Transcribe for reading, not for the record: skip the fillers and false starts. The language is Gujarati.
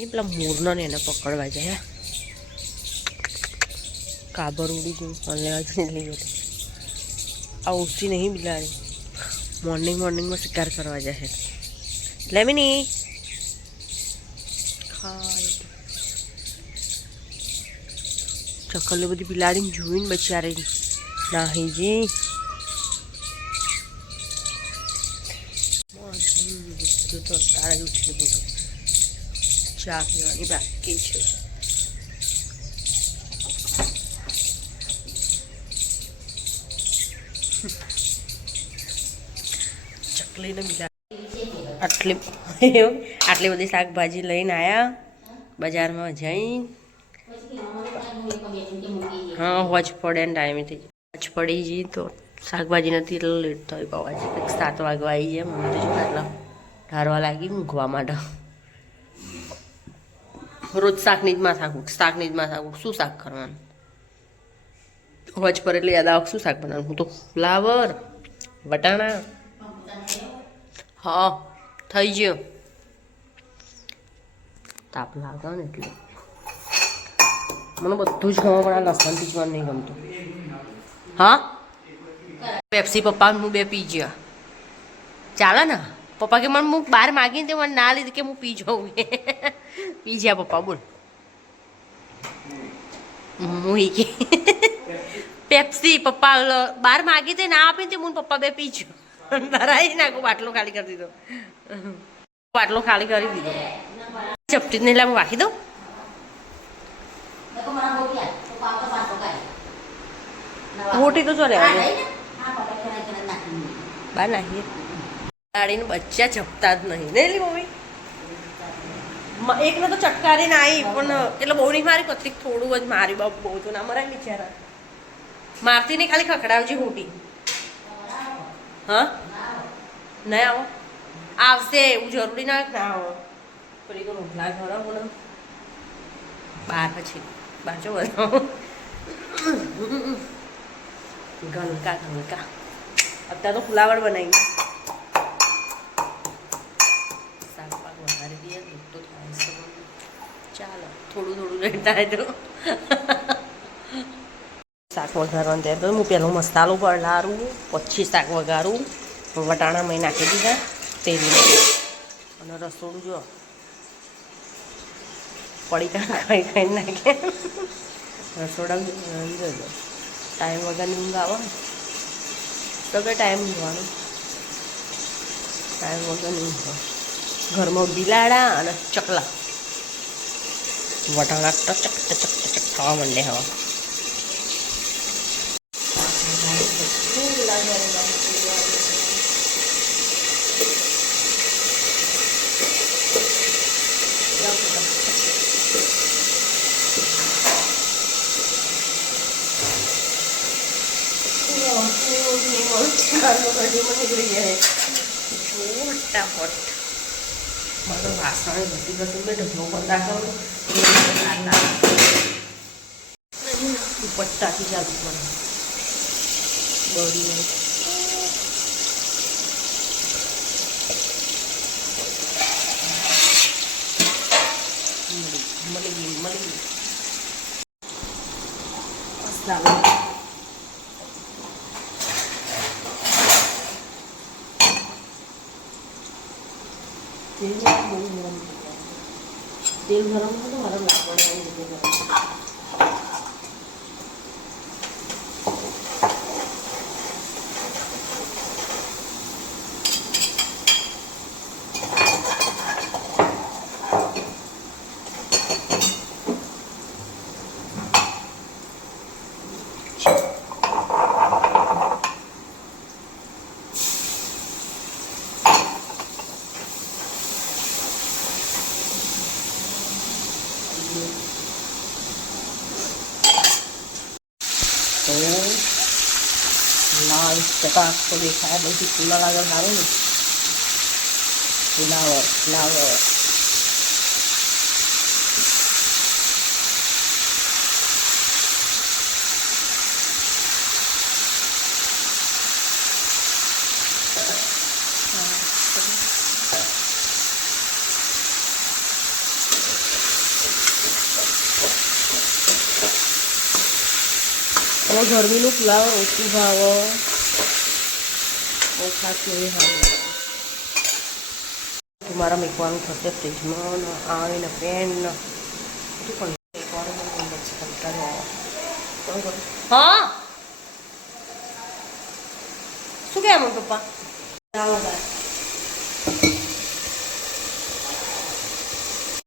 એ પેલા મોરના ને એને પકડવા જાય કાબર ઉડી ગયું ફોન લેવા જઈને લઈ ગઈ આ ઓછી નહીં બિલાડી મોર્નિંગમાં શિકાર કરવા જાય લેમિની ચકલો બધી બિલાડીને જોઈને બચારી નાહીજી બધું તો તારા જ ઉઠી બધું ચા પીવાની બાકી છે ચકલીને બિલાડી આટલી બધી શાકભાજી લઈને આવ્યા બજારમાં જઈને હા હોજ પડે ને ટાઈમેથી હોજ પડી જઈ તો શાકભાજી નથી એટલે લેટ થઈ પાવાજી કંઈક 7 વાગવા આવી જાય મને તો જો આટલા ઢારવા લાગી મૂકવા માટે રોજ શાકની જ માથાકૂટ શું શાક કરવાનું હોજ પર એટલે યાદ આવે શું શાક બનાવવાનું હું તો ફ્લાવર વટાણા હા થઈ ગયો તાપ લાગે ને એટલે મને બધું જ ગમે પણ આ લસણથી જ મને નહીં ગમતું હા પેપ્સી પપ્પા હું 2 પી ગયા ચાલે ને પપ્પા કે મને હું બહાર માગીને તે મને ના લીધી કે હું પી જાઉં પી ગયા પપ્પા બોલ હું કે પેપ્સી પપ્પા બહાર માગી તે ના આપીને તે હું પપ્પા 2 પી ગયો ધરાઈ નાખું બાટલો ખાલી કરી દીધો ચપટી ને એટલે હું વાંખી દઉં મોટી તો ચાલે બહાર નાખીએ ગાડીને બચ્ચા ચપતા જ નહીં ને લી મમ્મી એકને તો ચટકારીને આવી પણ એટલે બહુ નહીં મારી કતિક થોડું જ મારી બાપ બહુ તો ના મરાય બિચારા મારતી નહીં ખાલી ખખડાવજે મોટી હા નહીં આવો આવશે એવું જરૂરી ના આવો ફરી તો રોટલા ઘણો પણ બહાર પછી બાજુ બનાવો ગલકા અત્યારે તો ફુલાવર બનાવી શાક પાક વધારી દઈએ દૂધ તો થાય છે ચાલો થોડું રહેતા તો શાક વઘારવાનું ત્યારે તો હું પહેલો મસાલો પલાળું પછી શાક વઘારું વટાણા મેં નાખી દીધા તેલ અને રસોડું જો પડીકા ખાઈને નાખે રસોડા જોજો ટાઈમ વગરની ઊંઘ આવે ને તો કે ટાઈમ ઊંઘવાનું ટાઈમ વગરની ઊંઘ ઘરમાં બિલાડા અને ચકલા વટાણા ટચક ખાવા માંડે હવે ફટાફટ મારો વાસણ બધી ઢગલો પર નાખો દુપટ્ટાથી ચાલુ કરો બળી મળી તેલ ગરમ તો મારા લાકડા લાલ ચકાક તો દેખાય બધી ફૂલા લાગર સારું ને ફ્લાવર હવે ગરમીનું ફ્લાવર ઓછું ભાવ બહુ ખાસ નહીં હાલ મારા મૂકવાનું થશે ફ્રીજમાં આવીને પેન બધું પણ હા શું કહેવા મમ્મી પપ્પા